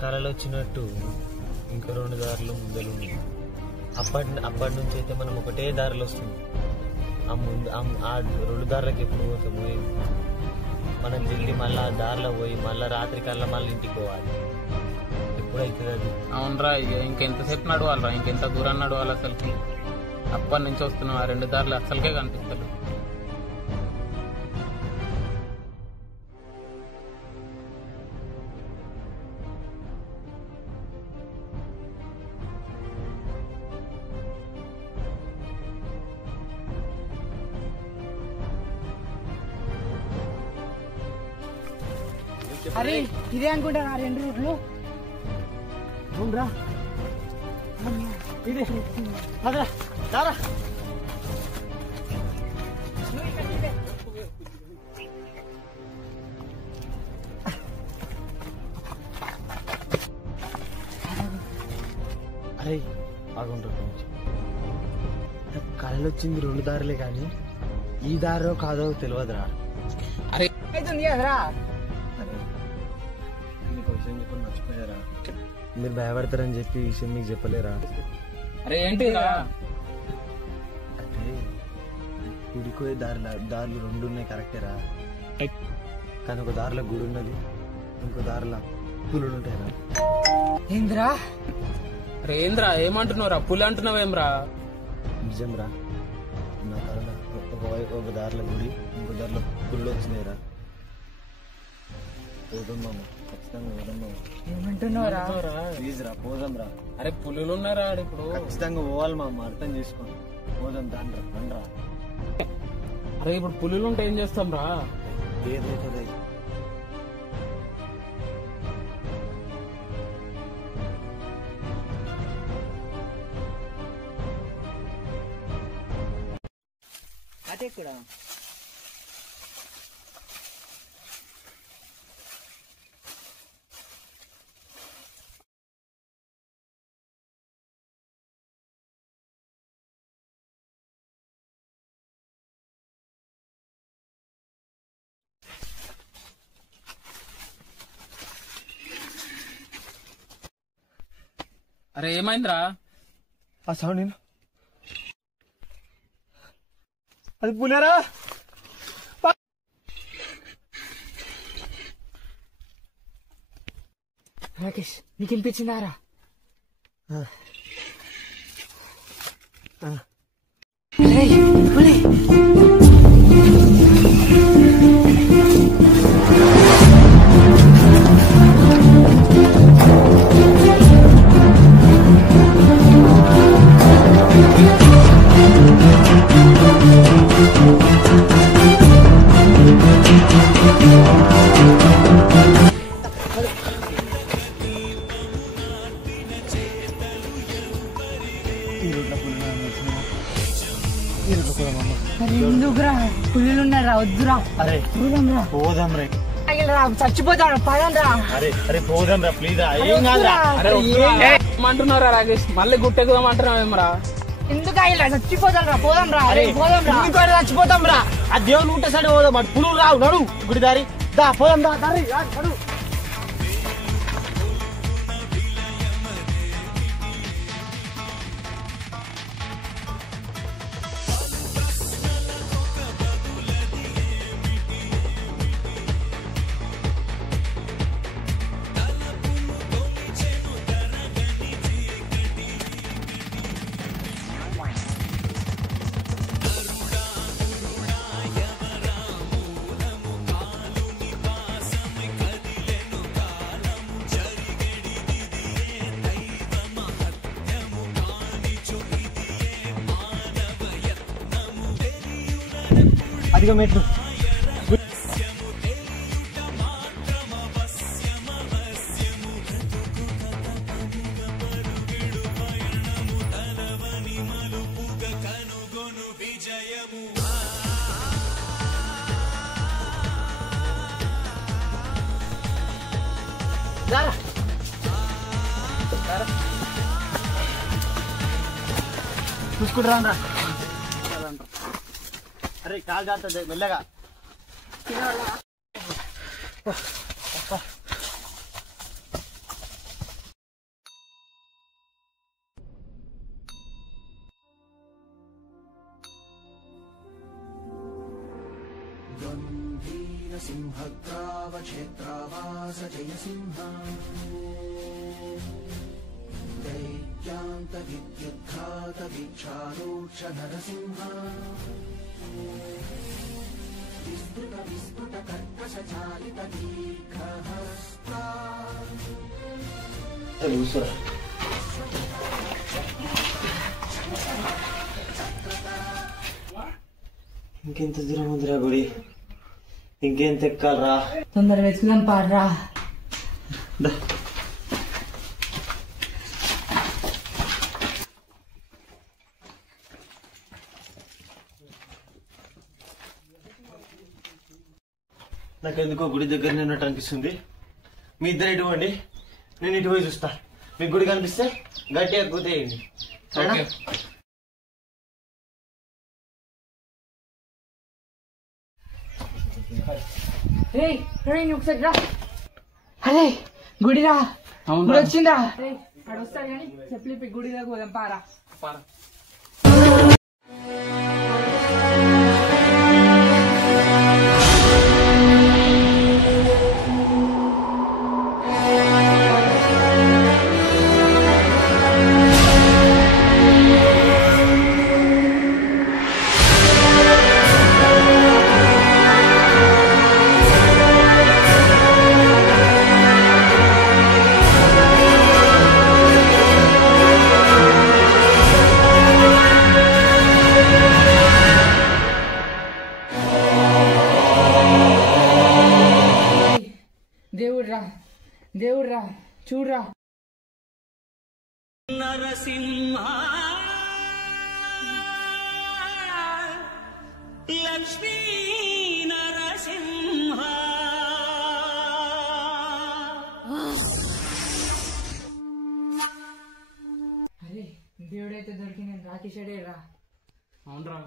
కళలు వచ్చినట్టు ఇంకా 2 దారులు ముందలు ఉన్నాయి. అప్పటి నుంచి అయితే మనం ఒకటే దారిలో వస్తుంది. ఆ 2 దారులకు ఎప్పుడు పోతాము? మనం ఢిల్లీ మళ్ళీ ఆ దారిలో పోయి మళ్ళీ రాత్రి కల్లా మళ్ళీ ఇంటికి పోవాలి. ఎప్పుడైతుంది అది? అవునరా, ఇక ఇంకెంతసేపు నడవాలరా, ఇంకెంత దూరం నడవాలి అసలుకి? అప్పటి నుంచి వస్తున్నాం, ఆ 2 దారులు అసలుకే కనిపిస్తారు. అరే ఇదే అనుకుంటా 2 రూట్లు. అవునరా, ఇదే అదరా దారా. అరే బాగుంటుంది. కళలు వచ్చింది 2 దారులే కానీ ఈ దారో కాదో తెలియదురా. అరే అవుతుంది కదరా. మర్చిపోయారా? మీరు భయపడతారని చెప్పి ఈ విషయం మీకు చెప్పలేరా? అరే ఏంటిరా? అంటే గుడికోయే దారులు 2 ఉన్నాయి, కరెక్టేరా. కానీ ఒక దారిలో గుడి ఉన్నది, ఇంకో దారిలో పులులు ఉంటాయిరా. ఏంద్రా? అరే ఏంద్రా, ఏమంటున్నావురా? పులి అంటున్నావేమ్రా? నిజంరా, నా కళ ఒక దారిలో గుడి, ఇంకో దారిలో పుల్లు వచ్చినాయిరా. పోదాం మామ, ఖచ్చితంగా పోదాం మామ. ఏమంటున్నావురా? ప్లీజ్ రా, పోదాం రా. అరే పులులు ఉన్నారా ఇప్పుడు? ఖచ్చితంగా పోవాలి మామ, అర్థం చేసుకోండి. పోదాం దాండ్రా రండ్రా. అరే ఇప్పుడు పులులు ఉంటే ఏం చేస్తాం రా? ఏదైతుంది అదే కూడా. అరే ఏమైందిరా? ఆ సౌండ్ నేను అది పులేరా? రాకేష్ నీకు వినిపించిందారా? ఎందుకురా? పుల్లులు ఉన్నారా? వద్దురా. అరే పోదాం రా. చచ్చిపోతాడు, పదంరా. అరే అరే పోదాం రా, ప్లీజ్ రా. ఏం కాదురా. ఏమంటున్నారా రాకేష్? మళ్ళీ గుట్టెక్కుదామంటున్నావేమరా? ఎందుకు అయ్యా చచ్చిపోతాం రా? పోదాం రా, పోదాం రా. చచ్చిపోతాం రా. ఆ దేవుని ఉంటే సైడ్ పోదాం. అటు పులులు రావు, నడు గుడి దారి దా, పోదాం దా దారి నడు. అదిగో మెట్లు. చూసుకుంటారా రా. అరే కాలు జాగ్రత్త మెల్లగా. సింహద్రావక్షేత్రావాస జయసింహ దైత్యాంత విద్యుద్ఘాత వీక్షాలోక్ష నరసింహ విస్తృత విస్తృత కర్కశ చాలిత దీర్ఘహస్తా. ఇంకెంత దూరం ఉందిరా గుడి, ఇంకేం తెక్కాలరా. తొందరగా వెతుకుదాం పాడరా. నాకెందుకో గుడి దగ్గర ఉన్నట్టు అనిపిస్తుంది. మీ ఇద్దరు ఇటు పోండి, నేను ఇటు పోయి చూస్తా. మీకు గుడి కనిపిస్తే గట్టిగా కూతేయండి. ఒకసారి రా. అరే గుడిరా, గుడి వచ్చిందా? అక్కడ వస్తాడు కానీ చెప్పి గుడి దగ్గర పోదాం పారా. దేవుడ్రా చూడ్రా. నరసింహ లక్ష్మీ నరసింహ. అరే దేవుడైతే దొరికింది, రాకేషడే రా. అవునరా.